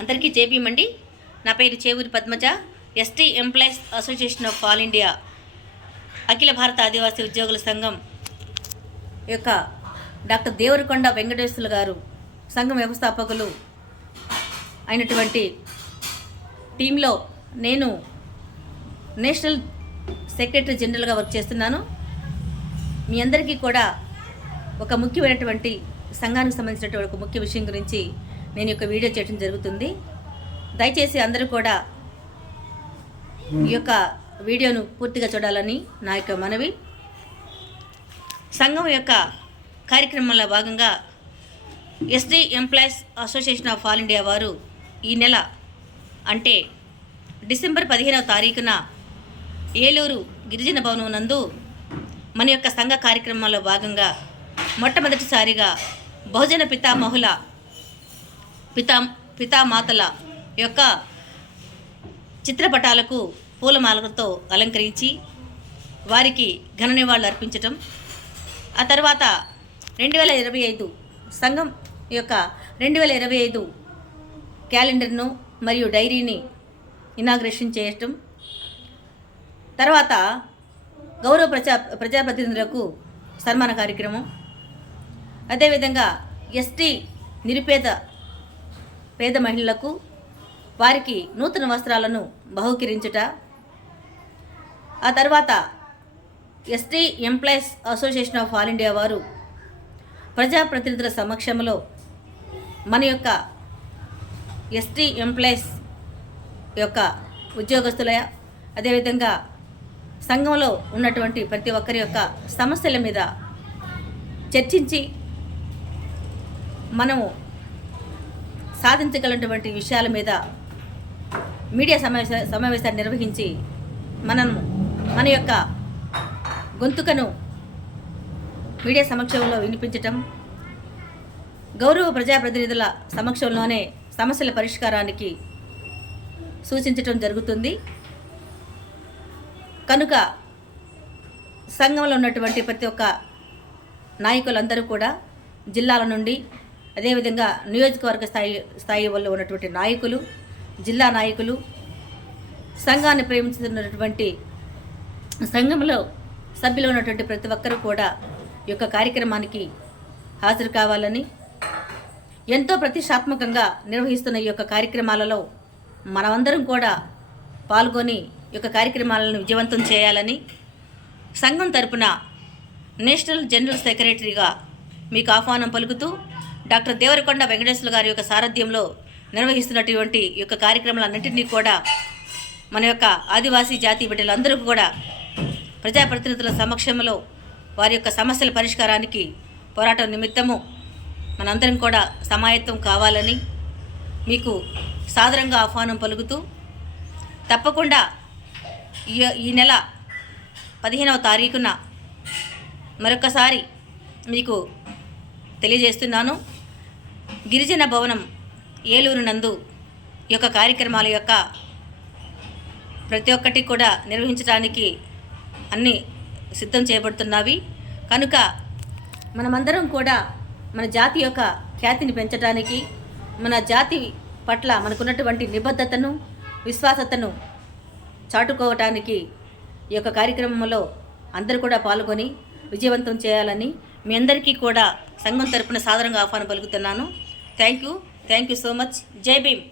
అందరికీ చేపియమండి నా పేరు Chevuri Padmaja. ST employees association of all India అఖిల భారత ఆదివాసీ ఉద్యోగుల సంఘం యొక్క డాక్టర్ దేవరకొండ వెంకటేశ్వరులు గారు సంఘం వ్యవస్థాపకులు అయినటువంటి టీంలో నేను నేషనల్ సెక్రటరీ జనరల్గా వర్క్ చేస్తున్నాను. మీ అందరికీ కూడా ఒక ముఖ్యమైనటువంటి సంఘానికి సంబంధించినటువంటి ఒక ముఖ్య విషయం గురించి నేను యొక్క వీడియో చేయడం జరుగుతుంది. దయచేసి అందరూ కూడా ఈ యొక్క వీడియోను పూర్తిగా చూడాలని నా యొక్క మనవి. సంఘం యొక్క కార్యక్రమంలో భాగంగా ST employees association of all India వారు ఈ నెల అంటే డిసెంబర్ పదిహేనవ తారీఖున ఏలూరు గిరిజన భవనం నందు మన యొక్క సంఘ కార్యక్రమంలో భాగంగా మొట్టమొదటిసారిగా బహుజన పితామహుల పితా పితామాతల యొక్క చిత్రపటాలకు పూలమాలతో అలంకరించి వారికి ఘన నివాళులు అర్పించటం. ఆ తర్వాత రెండు వేల ఇరవై ఐదు సంఘం యొక్క రెండు వేల ఇరవై ఐదు క్యాలెండర్ను మరియు డైరీని ఇనాగ్రేషన్ చేయటం. తర్వాత గౌరవ ప్రజా ప్రజాప్రతినిధులకు సన్మాన కార్యక్రమం. అదేవిధంగా ఎస్టీ నిరుపేద పేద మహిళలకు వారికి నూతన వస్త్రాలను బహుకరించుట. ఆ తర్వాత ST employees association of all India వారు ప్రజాప్రతినిధుల సమక్షంలో మన యొక్క ఎస్టీ ఎంప్లాయీస్ యొక్క ఉద్యోగస్తుల అదేవిధంగా సంఘంలో ఉన్నటువంటి ప్రతి ఒక్కరి యొక్క సమస్యల మీద చర్చించి మనము సాధించగలటువంటి విషయాల మీద మీడియా సమావేశ సమావేశాన్ని నిర్వహించి మనం మన యొక్క గొంతుకను మీడియా సమక్షంలో వినిపించటం గౌరవ ప్రజాప్రతినిధుల సమక్షంలోనే సమస్యల పరిష్కారానికి సూచించటం జరుగుతుంది. కనుక సంఘంలో ఉన్నటువంటి ప్రతి ఒక్క నాయకులందరూ కూడా జిల్లాల నుండి అదేవిధంగా నియోజకవర్గ స్థాయి స్థాయి వల్ల ఉన్నటువంటి నాయకులు జిల్లా నాయకులు సంఘాన్ని ప్రేమించుతున్నటువంటి సంఘంలో సభ్యులు ఉన్నటువంటి ప్రతి ఒక్కరూ కూడా ఈ యొక్క కార్యక్రమానికి హాజరు కావాలని ఎంతో ప్రతిష్టాత్మకంగా నిర్వహిస్తున్న ఈ యొక్క కార్యక్రమాలలో మనమందరం కూడా పాల్గొని ఈ యొక్క కార్యక్రమాలను విజయవంతం చేయాలని సంఘం తరపున నేషనల్ జనరల్ సెక్రటరీగా మీకు ఆహ్వానం పలుకుతూ డాక్టర్ దేవరకొండ వెంకటేశ్వర గారి యొక్క సారథ్యంలో నిర్వహిస్తున్నటువంటి యొక్క కార్యక్రమాలన్నింటినీ కూడా మన యొక్క ఆదివాసీ జాతి బిడ్డలందరూ కూడా ప్రజాప్రతినిధుల సమక్షంలో వారి యొక్క సమస్యల పరిష్కారానికి పోరాటం నిమిత్తము మనందరం కూడా సమాయత్తం కావాలని మీకు సాదరంగా ఆహ్వానం పలుకుతూ తప్పకుండా ఈ ఈ నెల పదిహేనవ తారీఖున మరొకసారి మీకు తెలియజేస్తున్నాను. గిరిజన భవనం ఏలూరు నందు యొక్క కార్యక్రమాల యొక్క ప్రతి ఒక్కటి కూడా నిర్వహించడానికి అన్నీ సిద్ధం చేయబడుతున్నవి. కనుక మనమందరం కూడా మన జాతి యొక్క ఖ్యాతిని పెంచడానికి మన జాతి పట్ల మనకున్నటువంటి నిబద్ధతను విశ్వాసతను చాటుకోవటానికి ఈ యొక్క కార్యక్రమంలో అందరూ కూడా పాల్గొని విజయవంతం చేయాలని మీ అందరికీ కూడా సంఘం తరపున సాధారణంగా ఆహ్వానం పలుకుతున్నాను. Thank you thank you so much జై భీమ్